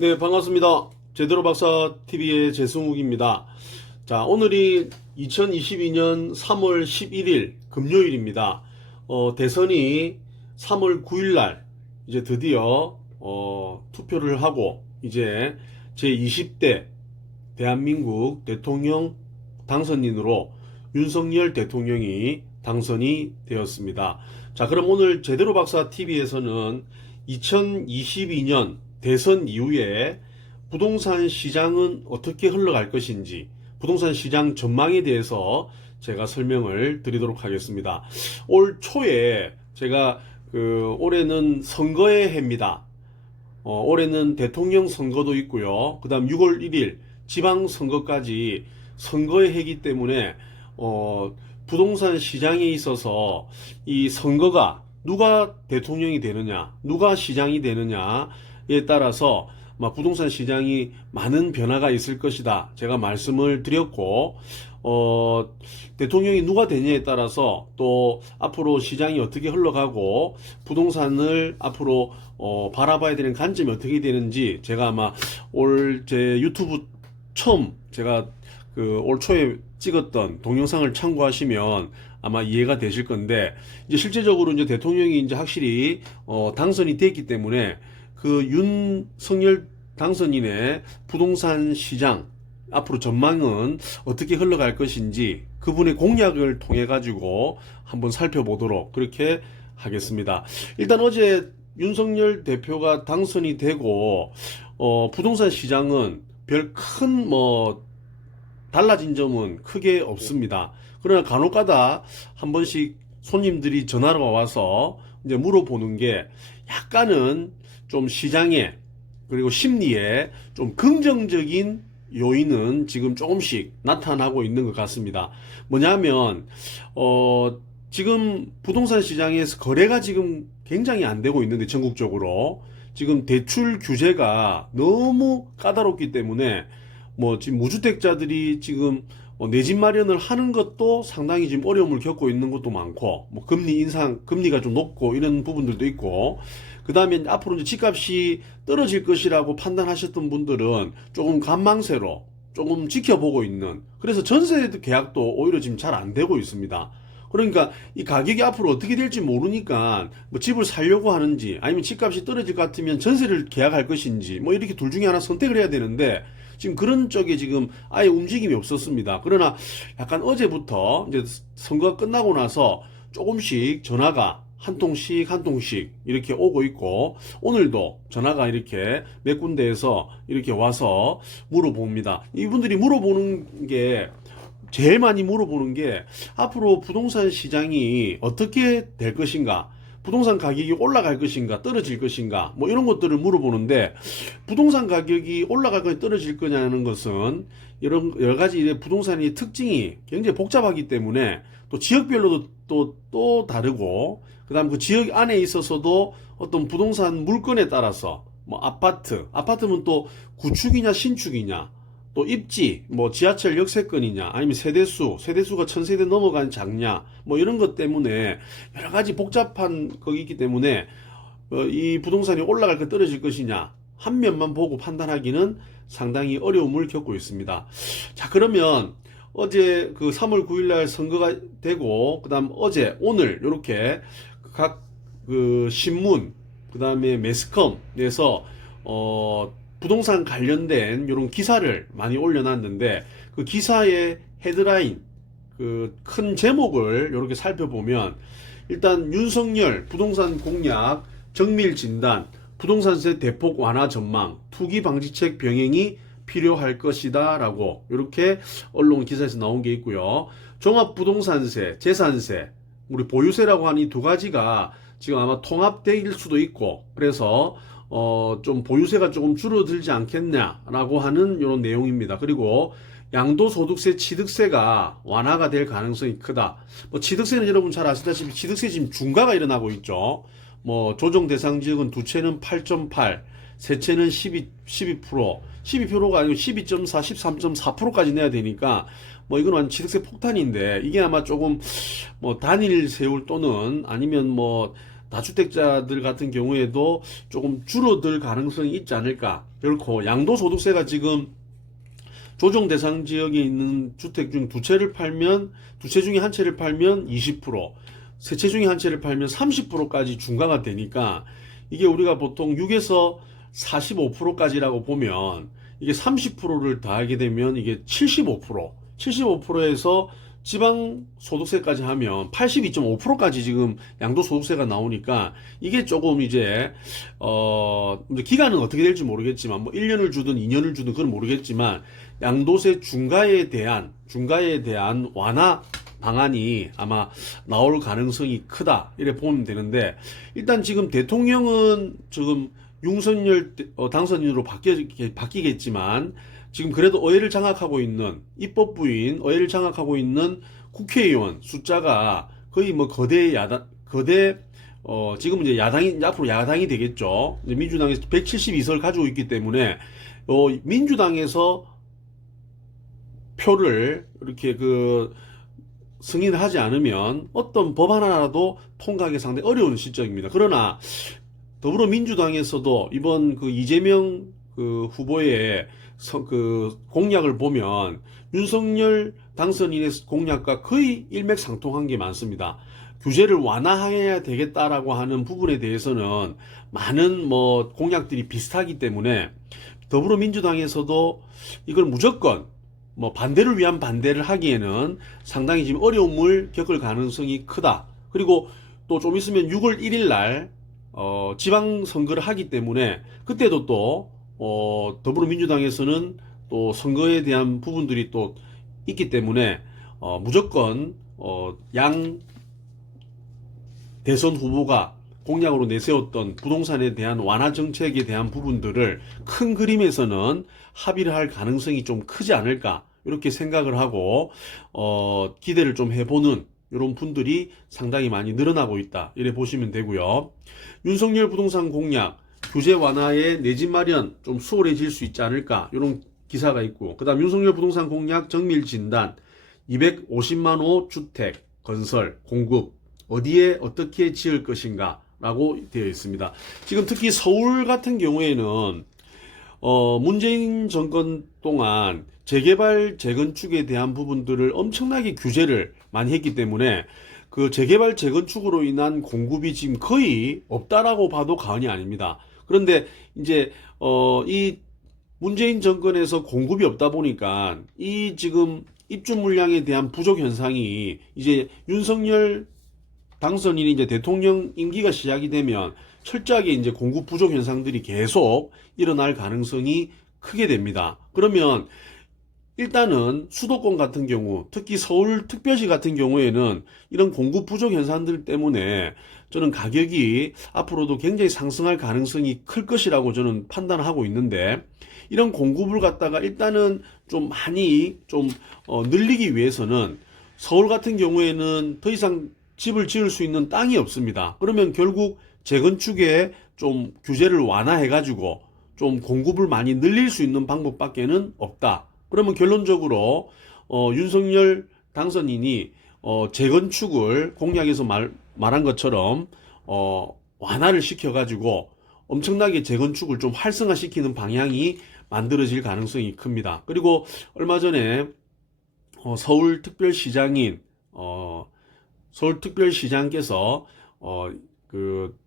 네, 반갑습니다. 제대로 박사 TV의 재승욱입니다. 자, 오늘이 2022년 3월 11일 금요일입니다. 어, 대선이 3월 9일 날 이제 드디어 어, 투표를 하고 이제 제 20대 대한민국 대통령 당선인으로 윤석열 대통령이 당선이 되었습니다. 자, 그럼 오늘 제대로 박사 TV에서는 2022년 대선 이후에 부동산 시장은 어떻게 흘러갈 것인지, 부동산 시장 전망에 대해서 제가 설명을 드리도록 하겠습니다. 올 초에 제가 그 올해는 선거의 해입니다. 어, 올해는 대통령 선거도 있고요. 그 다음 6월 1일 지방선거까지 선거의 해이기 때문에, 어, 부동산 시장에 있어서 이 선거가 누가 대통령이 되느냐, 누가 시장이 되느냐 에 따라서 막 부동산 시장이 많은 변화가 있을 것이다. 제가 말씀을 드렸고, 어, 대통령이 누가 되냐에 따라서 또 앞으로 시장이 어떻게 흘러가고 부동산을 앞으로 어, 바라봐야 되는 관점이 어떻게 되는지 제가 아마 올 제 유튜브 처음 제가 그 올 초에 찍었던 동영상을 참고하시면 아마 이해가 되실 건데 이제 실제적으로 이제 대통령이 이제 확실히 어, 당선이 됐기 때문에 그 윤석열 당선인의 부동산 시장 앞으로 전망은 어떻게 흘러갈 것인지 그분의 공약을 통해 가지고 한번 살펴보도록 그렇게 하겠습니다. 일단 어제 윤석열 대표가 당선이 되고 어, 부동산 시장은 별 큰 뭐 달라진 점은 크게 없습니다. 그러나 간혹가다 한 번씩 손님들이 전화가 와서 이제 물어보는 게 약간은 좀 시장에 그리고 심리에 좀 긍정적인 요인은 지금 조금씩 나타나고 있는 것 같습니다. 뭐냐면, 어, 지금 부동산 시장에서 거래가 지금 굉장히 안 되고 있는데, 전국적으로. 지금 대출 규제가 너무 까다롭기 때문에, 뭐, 지금 무주택자들이 지금 내 집 마련을 하는 것도 상당히 지금 어려움을 겪고 있는 것도 많고, 뭐, 금리 인상, 금리가 좀 높고 이런 부분들도 있고, 그 다음에 앞으로 이제 집값이 떨어질 것이라고 판단하셨던 분들은 조금 간망세로 조금 지켜보고 있는 그래서 전세 계약도 오히려 지금 잘 안 되고 있습니다. 그러니까 이 가격이 앞으로 어떻게 될지 모르니까 뭐 집을 살려고 하는지 아니면 집값이 떨어질 것 같으면 전세를 계약할 것인지 뭐 이렇게 둘 중에 하나 선택을 해야 되는데 지금 그런 쪽에 지금 아예 움직임이 없었습니다. 그러나 약간 어제부터 이제 선거가 끝나고 나서 조금씩 전화가 한 통씩 한 통씩 이렇게 오고 있고 오늘도 전화가 이렇게 몇 군데에서 이렇게 와서 물어봅니다. 이분들이 물어보는 게 제일 많이 물어보는 게 앞으로 부동산 시장이 어떻게 될 것인가? 부동산 가격이 올라갈 것인가, 떨어질 것인가, 뭐 이런 것들을 물어보는데, 부동산 가격이 올라갈 거냐, 떨어질 거냐는 것은, 이런 여러 가지 부동산의 특징이 굉장히 복잡하기 때문에, 또 지역별로도 또, 또 다르고, 그 다음 그 지역 안에 있어서도 어떤 부동산 물건에 따라서, 뭐 아파트, 아파트면 또 구축이냐, 신축이냐, 또 입지, 뭐 지하철 역세권이냐, 아니면 세대수, 세대수가 천 세대 넘어간 작냐, 뭐 이런 것 때문에 여러 가지 복잡한 거기 있기 때문에 어, 이 부동산이 올라갈 것 떨어질 것이냐 한 면만 보고 판단하기는 상당히 어려움을 겪고 있습니다. 자 그러면 어제 그 3월 9일 날 선거가 되고 그다음 어제 오늘 이렇게 각 그 신문 그다음에 매스컴에서 어 부동산 관련된 이런 기사를 많이 올려놨는데 그 기사의 헤드라인 그 큰 제목을 이렇게 살펴보면 일단 윤석열 부동산 공약 정밀 진단 부동산세 대폭 완화 전망 투기 방지책 병행이 필요할 것이다 라고 이렇게 언론 기사에서 나온 게 있고요. 종합 부동산세, 재산세, 우리 보유세라고 하는 이 두 가지가 지금 아마 통합될 수도 있고 그래서 어, 좀 보유세가 조금 줄어들지 않겠냐라고 하는 이런 내용입니다. 그리고 양도소득세, 취득세가 완화가 될 가능성이 크다. 뭐 취득세는 여러분 잘 아시다시피 취득세 지금 중과가 일어나고 있죠. 뭐 조정 대상 지역은 두 채는 8.8, 세 채는 12, 12%, 12%가 아니고 12.4, 13.4%까지 내야 되니까 뭐 이건 완전 취득세 폭탄인데 이게 아마 조금 뭐 단일 세율 또는 아니면 뭐 다주택자들 같은 경우에도 조금 줄어들 가능성이 있지 않을까. 결코 양도소득세가 지금 조정 대상 지역에 있는 주택 중 두 채를 팔면 두 채 중에 한 채를 팔면 20%, 세 채 중에 한 채를 팔면 30%까지 중과가 되니까 이게 우리가 보통 6에서 45%까지라고 보면 이게 30%를 더하게 되면 이게 75%, 75%에서 지방 소득세까지 하면 82.5%까지 지금 양도 소득세가 나오니까 이게 조금 이제 어 기간은 어떻게 될지 모르겠지만 뭐 1년을 주든 2년을 주든 그건 모르겠지만 양도세 중과에 대한 중과에 대한 완화 방안이 아마 나올 가능성이 크다 이렇게 보면 되는데 일단 지금 대통령은 지금 윤석열 대- 어, 당선인으로 바뀌, 바뀌겠지만 지금 그래도 어회를 장악하고 있는 입법부인 어회를 장악하고 있는 국회의원 숫자가 거의 뭐 거대 야당 거대 어 지금 이제 야당이 앞으로 야당이 되겠죠. 이제 민주당에서 172석을 가지고 있기 때문에 어 민주당에서 표를 이렇게 그 승인을 하지 않으면 어떤 법안 하나라도 통과하기 상당히 어려운 시점입니다. 그러나 더불어민주당에서도 이번 그 이재명 그 후보의 서- 그 공약을 보면 윤석열 당선인의 공약과 거의 일맥상통한 게 많습니다. 규제를 완화해야 되겠다라고 하는 부분에 대해서는 많은 뭐 공약들이 비슷하기 때문에 더불어민주당에서도 이걸 무조건 뭐 반대를 위한 반대를 하기에는 상당히 지금 어려움을 겪을 가능성이 크다. 그리고 또 좀 있으면 6월 1일 날 어, 지방선거를 하기 때문에 그때도 또 어, 더불어민주당에서는 또 선거에 대한 부분들이 또 있기 때문에 어, 무조건 어, 양 대선 후보가 공약으로 내세웠던 부동산에 대한 완화 정책에 대한 부분들을 큰 그림에서는 합의를 할 가능성이 좀 크지 않을까 이렇게 생각을 하고 어, 기대를 좀 해보는 이런 분들이 상당히 많이 늘어나고 있다 이래 보시면 되고요. 윤석열 부동산 공약 규제 완화에 내 집 마련 좀 수월해질 수 있지 않을까 이런 기사가 있고 그다음 윤석열 부동산 공약 정밀 진단 250만 호 주택 건설 공급 어디에 어떻게 지을 것인가 라고 되어 있습니다. 지금 특히 서울 같은 경우에는 어, 문재인 정권 동안 재개발, 재건축에 대한 부분들을 엄청나게 규제를 많이 했기 때문에 그 재개발, 재건축으로 인한 공급이 지금 거의 없다라고 봐도 과언이 아닙니다. 그런데 이제 어, 이 문재인 정권에서 공급이 없다 보니까 이 지금 입주 물량에 대한 부족 현상이 이제 윤석열 당선인이 이제 대통령 임기가 시작이 되면 철저하게 이제 공급 부족 현상들이 계속 일어날 가능성이 크게 됩니다. 그러면 일단은 수도권 같은 경우, 특히 서울 특별시 같은 경우에는 이런 공급 부족 현상들 때문에 저는 가격이 앞으로도 굉장히 상승할 가능성이 클 것이라고 저는 판단하고 있는데 이런 공급을 갖다가 일단은 좀 많이 좀 어, 늘리기 위해서는 서울 같은 경우에는 더 이상 집을 지을 수 있는 땅이 없습니다. 그러면 결국 재건축에 좀 규제를 완화해 가지고 좀 공급을 많이 늘릴 수 있는 방법밖에는 없다. 그러면 결론적으로 어, 윤석열 당선인이 어, 재건축을 공약에서 말, 말한 것처럼 어, 완화를 시켜가지고 엄청나게 재건축을 좀 활성화시키는 방향이 만들어질 가능성이 큽니다. 그리고 얼마 전에 어, 서울특별시장인 어, 서울특별시장께서 어, 그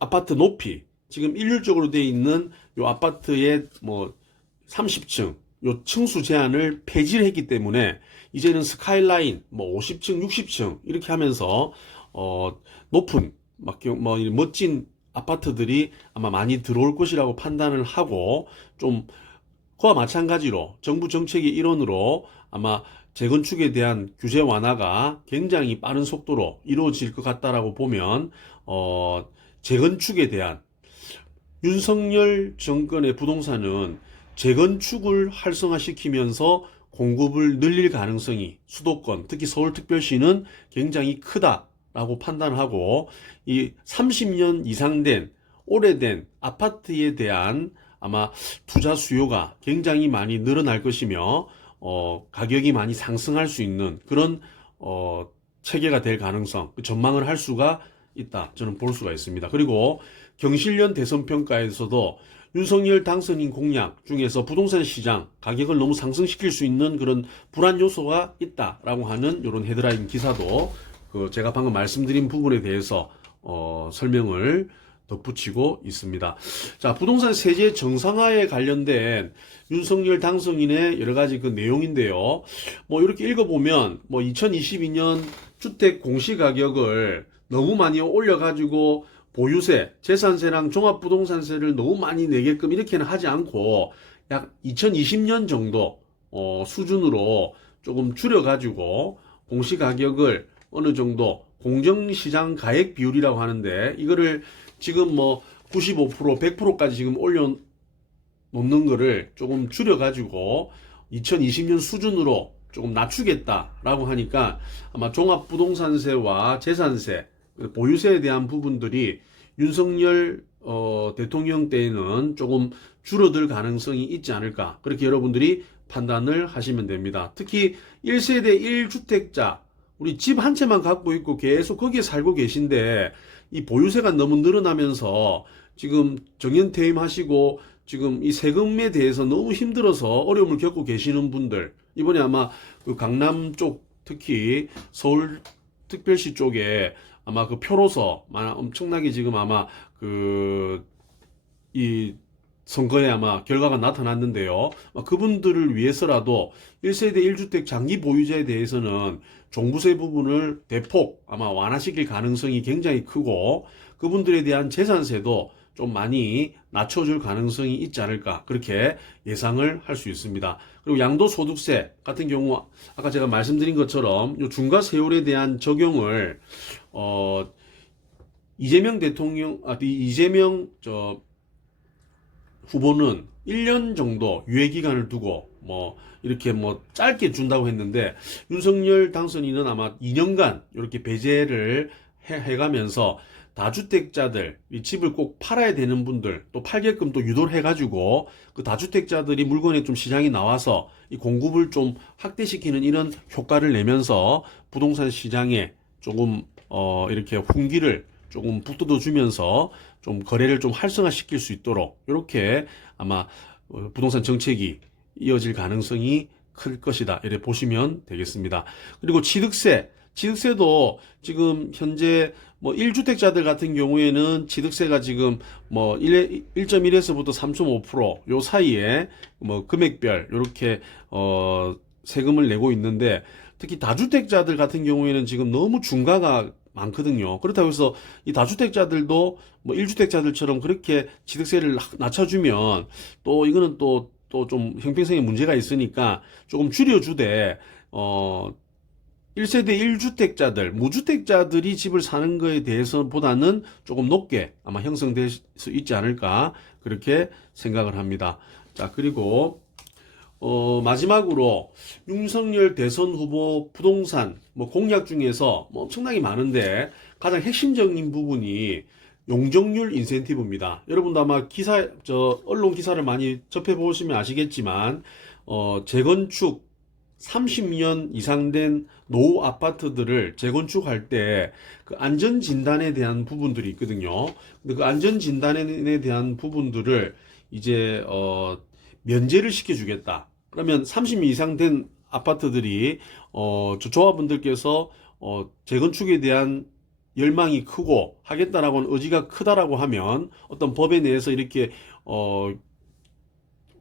아파트 높이 지금 일률적으로 되어 있는 요 아파트의 뭐 30층 요 층수 제한을 폐지를 했기 때문에 이제는 스카이라인 뭐 50층, 60층 이렇게 하면서 어 높은 막 뭐 멋진 아파트들이 아마 많이 들어올 것이라고 판단을 하고 좀 그와 마찬가지로 정부 정책의 일원으로 아마 재건축에 대한 규제 완화가 굉장히 빠른 속도로 이루어질 것 같다라고 보면 어 재건축에 대한 윤석열 정권의 부동산은 재건축을 활성화시키면서 공급을 늘릴 가능성이 수도권, 특히 서울특별시는 굉장히 크다 라고 판단하고 이 30년 이상 된 오래된 아파트에 대한 아마 투자 수요가 굉장히 많이 늘어날 것이며 어, 가격이 많이 상승할 수 있는 그런 어, 체계가 될 가능성, 그 전망을 할 수가 있다. 저는 볼 수가 있습니다. 그리고 경실련 대선 평가에서도 윤석열 당선인 공약 중에서 부동산 시장 가격을 너무 상승시킬 수 있는 그런 불안 요소가 있다라고 하는 이런 헤드라인 기사도 그 제가 방금 말씀드린 부분에 대해서 어, 설명을 덧붙이고 있습니다. 자, 부동산 세제 정상화에 관련된 윤석열 당선인의 여러 가지 그 내용인데요. 뭐 이렇게 읽어보면 뭐 2022년 주택 공시 가격을 너무 많이 올려가지고 보유세, 재산세랑 종합부동산세를 너무 많이 내게끔 이렇게는 하지 않고 약 2020년 정도 어, 수준으로 조금 줄여가지고 공시 가격을 어느 정도 공정시장 가액 비율이라고 하는데 이거를 지금 뭐 95% 100%까지 지금 올려 놓는 거를 조금 줄여 가지고 2020년 수준으로 조금 낮추겠다라고 하니까 아마 종합부동산세와 재산세, 보유세에 대한 부분들이 윤석열 어, 대통령 때에는 조금 줄어들 가능성이 있지 않을까 그렇게 여러분들이 판단을 하시면 됩니다. 특히 1세대 1주택자 우리 집 한 채만 갖고 있고 계속 거기에 살고 계신데 이 보유세가 너무 늘어나면서 지금 정년퇴임 하시고 지금 이 세금에 대해서 너무 힘들어서 어려움을 겪고 계시는 분들 이번에 아마 그 강남 쪽 특히 서울 특별시 쪽에 아마 그 표로서 마- 엄청나게 지금 아마 그 이 선거에 아마 결과가 나타났는데요. 그분들을 위해서라도 1세대 1주택 장기 보유자에 대해서는 종부세 부분을 대폭 아마 완화시킬 가능성이 굉장히 크고 그분들에 대한 재산세도 좀 많이 낮춰줄 가능성이 있지 않을까 그렇게 예상을 할 수 있습니다. 그리고 양도소득세 같은 경우 아까 제가 말씀드린 것처럼 요 중과 세율에 대한 적용을 어 이재명 대통령 아 이- 이재명 저 후보는 1년 정도 유예 기간을 두고 뭐 이렇게 뭐 짧게 준다고 했는데 윤석열 당선인은 아마 2년간 이렇게 배제를 해, 해가면서 다주택자들 이 집을 꼭 팔아야 되는 분들 또 팔게끔 또 유도를 해가지고 그 다주택자들이 물건에 좀 시장이 나와서 이 공급을 좀 확대시키는 이런 효과를 내면서 부동산 시장에 조금 어 이렇게 훈기를 조금 북돋워 주면서 좀 거래를 좀 활성화시킬 수 있도록 이렇게 아마 어, 부동산 정책이 이어질 가능성이 클 것이다. 이렇게 보시면 되겠습니다. 그리고 취득세, 취득세도 지금 현재 뭐 1주택자들 같은 경우에는 취득세가 지금 뭐 1, 1.1에서부터 3.5%요 사이에 뭐 금액별 이렇게 어 세금을 내고 있는데 특히 다주택자들 같은 경우에는 지금 너무 중가가 많거든요. 그렇다고 해서 이 다주택자들도 뭐 1주택자들처럼 그렇게 취득세를 낮춰주면 또 이거는 또 또 좀 형평성에 문제가 있으니까 조금 줄여주되 어 1세대 1주택자들, 무주택자들이 집을 사는 거에 대해서보다는 조금 높게 아마 형성될 수 있지 않을까 그렇게 생각을 합니다. 자, 그리고 어, 마지막으로 윤석열 대선 후보 부동산 뭐 공약 중에서 뭐 엄청나게 많은데 가장 핵심적인 부분이 용적률 인센티브입니다. 여러분도 아마 기사 저 언론 기사를 많이 접해 보시면 아시겠지만 어, 재건축 30년 이상 된 노후 아파트들을 재건축할 때 그 안전 진단에 대한 부분들이 있거든요. 근데 그 안전 진단에 대한 부분들을 이제 어 면제를 시켜 주겠다. 그러면 30년 이상 된 아파트들이 어, 저 조합원들께서 어, 재건축에 대한 열망이 크고 하겠다라고는 의지가 크다라고 하면 어떤 법에 내에서 이렇게 어,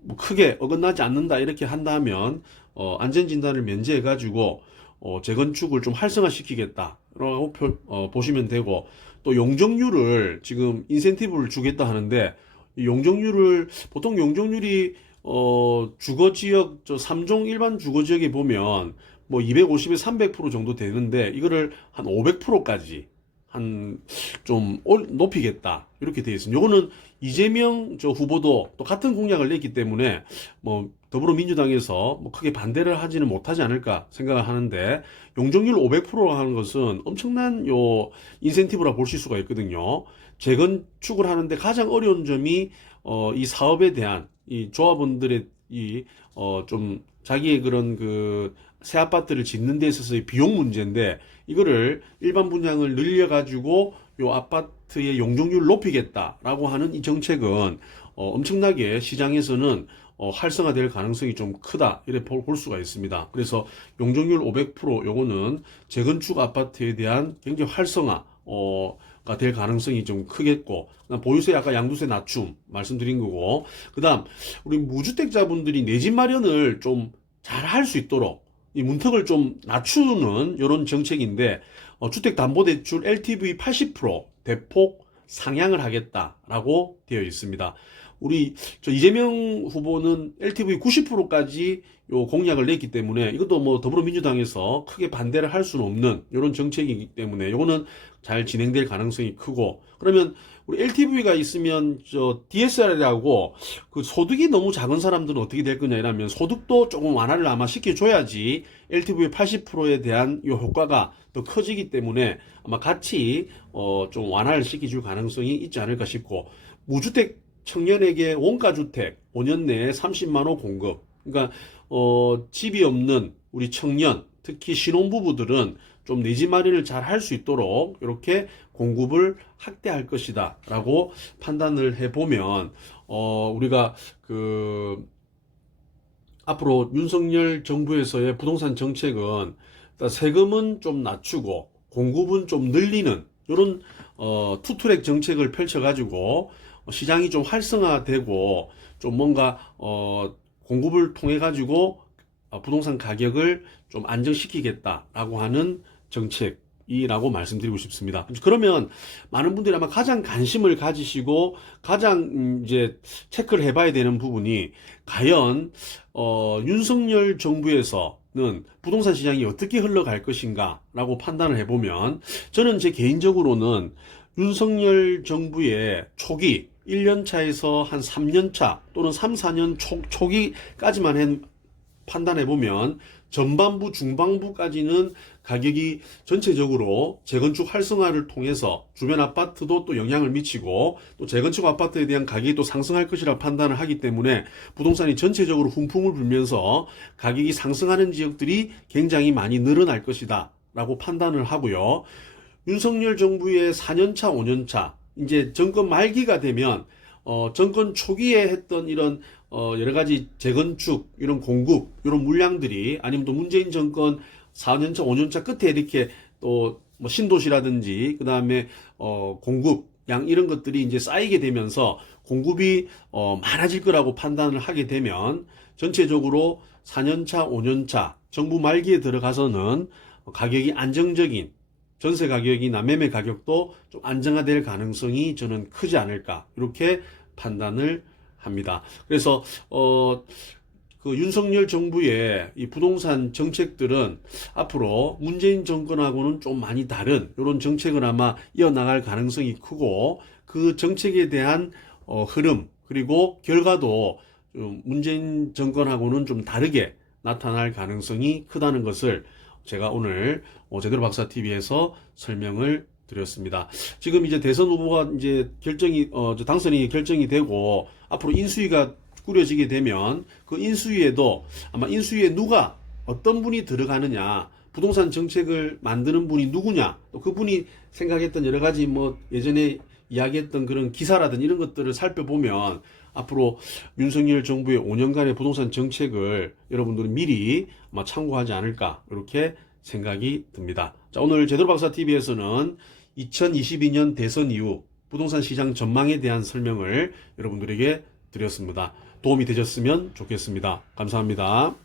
뭐 크게 어긋나지 않는다 이렇게 한다면 어, 안전 진단을 면제해 가지고 어, 재건축을 좀 활성화시키겠다라고 표- 어, 보시면 되고 또 용적률을 지금 인센티브를 주겠다 하는데 이 용적률을 보통 용적률이 어, 주거 지역 저 3종 일반 주거 지역에 보면 뭐 250에 300% 정도 되는데 이거를 한 500%까지 한좀 높이겠다 이렇게 되어 있습니다. 요거는 이재명 저 후보도 또 같은 공약을 냈기 때문에 뭐 더불어민주당에서 뭐 크게 반대를 하지는 못하지 않을까 생각을 하는데 용적률 500% 하는 것은 엄청난 요 인센티브라 보실 수가 있거든요. 재건축을 하는데 가장 어려운 점이 어, 이 사업에 대한 이 조합원들의 이 어, 좀 자기의 그런 그 새 아파트를 짓는 데 있어서의 비용 문제인데 이거를 일반 분양을 늘려 가지고 요 아파트의 용적률 높이겠다라고 하는 이 정책은 어, 엄청나게 시장에서는 어, 활성화될 가능성이 좀 크다 이래 볼, 볼 수가 있습니다. 그래서 용적률 500% 요거는 재건축 아파트에 대한 굉장히 활성화 어, 가될 가능성이 좀 크겠고 보유세 아까 양도세 낮춤 말씀드린 거고 그 다음 우리 무주택자분들이 내 집 마련을 좀 잘 할 수 있도록 이 문턱을 좀 낮추는 이런 정책인데 어, 주택담보대출 LTV 80% 대폭 상향을 하겠다라고 되어 있습니다. 우리 저 이재명 후보는 LTV 90%까지 요 공약을 냈기 때문에 이것도 뭐 더불어민주당에서 크게 반대를 할 수는 없는 이런 정책이기 때문에 요거는 잘 진행될 가능성이 크고 그러면 우리 LTV가 있으면 저 DSR이라고 그 소득이 너무 작은 사람들은 어떻게 될 거냐라면 소득도 조금 완화를 아마 시켜줘야지 LTV 80%에 대한 요 효과가 더 커지기 때문에 아마 같이 어 좀 완화를 시켜줄 가능성이 있지 않을까 싶고 무주택 청년에게 원가주택 5년 내에 30만 호 공급. 그러니까 어 집이 없는 우리 청년, 특히 신혼부부들은 좀 내 집 마련을 잘 할 수 있도록 이렇게 공급을 확대할 것이다 라고 판단을 해보면 어 우리가 그 앞으로 윤석열 정부에서의 부동산 정책은 세금은 좀 낮추고 공급은 좀 늘리는 이런 어, 투트랙 정책을 펼쳐가지고 시장이 좀 활성화되고 좀 뭔가 어, 공급을 통해 가지고 어, 부동산 가격을 좀 안정시키겠다라고 하는 정책 이라고 말씀드리고 싶습니다. 그러면 많은 분들이 아마 가장 관심을 가지시고 가장 음, 이제 체크를 해봐야 되는 부분이 과연 어, 윤석열 정부에서는 부동산 시장이 어떻게 흘러갈 것인가라고 판단을 해보면 저는 제 개인적으로는 윤석열 정부의 초기 1년 차에서 한 3년 차 또는 3, 4년 초, 초기까지만 한 판단해 보면 전반부 중반부까지는 가격이 전체적으로 재건축 활성화를 통해서 주변 아파트도 또 영향을 미치고 또 재건축 아파트에 대한 가격이 또 상승할 것이라 판단을 하기 때문에 부동산이 전체적으로 훈풍을 불면서 가격이 상승하는 지역들이 굉장히 많이 늘어날 것이다 라고 판단을 하고요. 윤석열 정부의 4년차, 5년차 이제 정권 말기가 되면 어, 정권 초기에 했던 이런 어, 여러 가지 재건축 이런 공급 이런 물량들이 아니면 또 문재인 정권 4년차 5년차 끝에 이렇게 또 뭐 신도시라든지 그 다음에 어, 공급 양 이런 것들이 이제 쌓이게 되면서 공급이 어, 많아질 거라고 판단을 하게 되면 전체적으로 4년차 5년차 정부 말기에 들어가서는 가격이 안정적인 전세 가격이나 매매 가격도 좀 안정화될 가능성이 저는 크지 않을까 이렇게 판단을 합니다. 그래서 어. 그 윤석열 정부의 이 부동산 정책들은 앞으로 문재인 정권하고는 좀 많이 다른 이런 정책을 아마 이어나갈 가능성이 크고 그 정책에 대한 어, 흐름 그리고 결과도 좀 문재인 정권하고는 좀 다르게 나타날 가능성이 크다는 것을 제가 오늘 어, 제대로 박사 TV에서 설명을 드렸습니다. 지금 이제 대선 후보가 이제 결정이 어, 저 당선이 결정이 되고 앞으로 인수위가 꾸려지게 되면 그 인수위에도 아마 인수위에 누가 어떤 분이 들어가느냐 부동산 정책을 만드는 분이 누구냐 또 그분이 생각했던 여러 가지 뭐 예전에 이야기했던 그런 기사라든 이런 것들을 살펴보면 앞으로 윤석열 정부의 5년간의 부동산 정책을 여러분들은 미리 아마 참고하지 않을까 이렇게 생각이 듭니다. 자, 오늘 제대로 박사 TV에서는 2022년 대선 이후 부동산 시장 전망에 대한 설명을 여러분들에게 드렸습니다. 도움이 되셨으면 좋겠습니다. 감사합니다.